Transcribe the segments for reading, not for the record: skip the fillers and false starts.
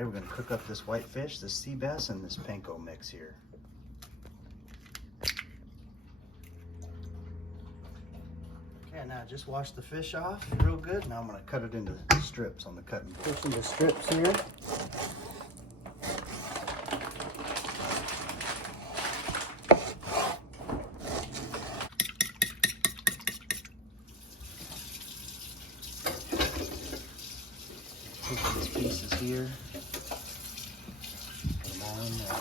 Okay, we're gonna cook up this white fish, this sea bass, and this panko mix here. Okay, now just wash the fish off real good. Now I'm gonna cut it into strips on the cutting board. Fish into strips here. Take these pieces here. Put them all in there.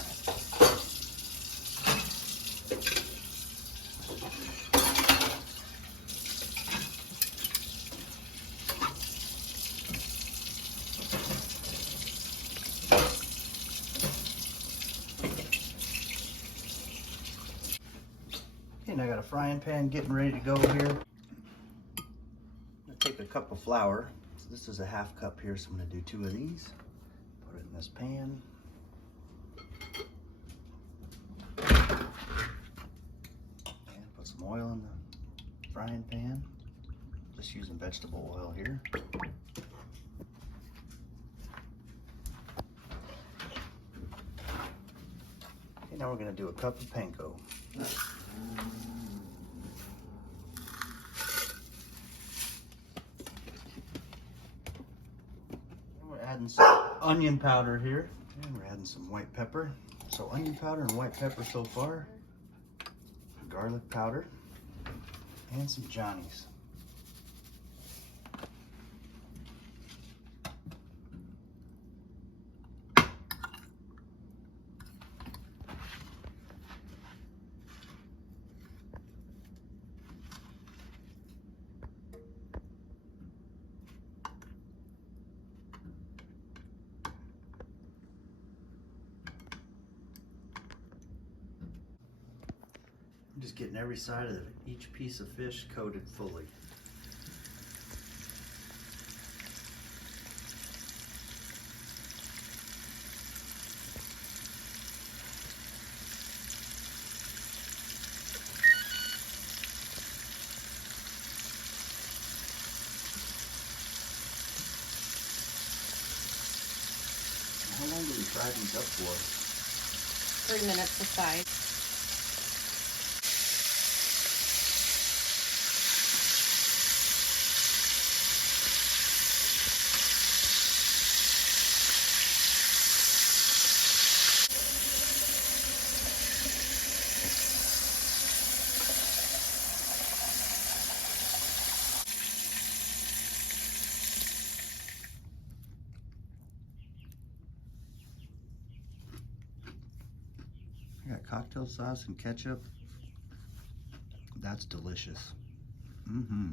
And I got a frying pan getting ready to go here. I'm gonna take a cup of flour. So this is a half cup here, so I'm gonna do 2 of these. Put it in this pan. And put some oil in the frying pan. Just using vegetable oil here. Okay, now we're gonna do a cup of panko. We're adding some onion powder here, and we're adding some white pepper. So onion powder and white pepper so far, garlic powder, and some Johnnies. I'm just getting every side of each piece of fish coated fully. How long do we fry these up for? 3 minutes aside. I got cocktail sauce and ketchup. That's delicious. Mm-hmm.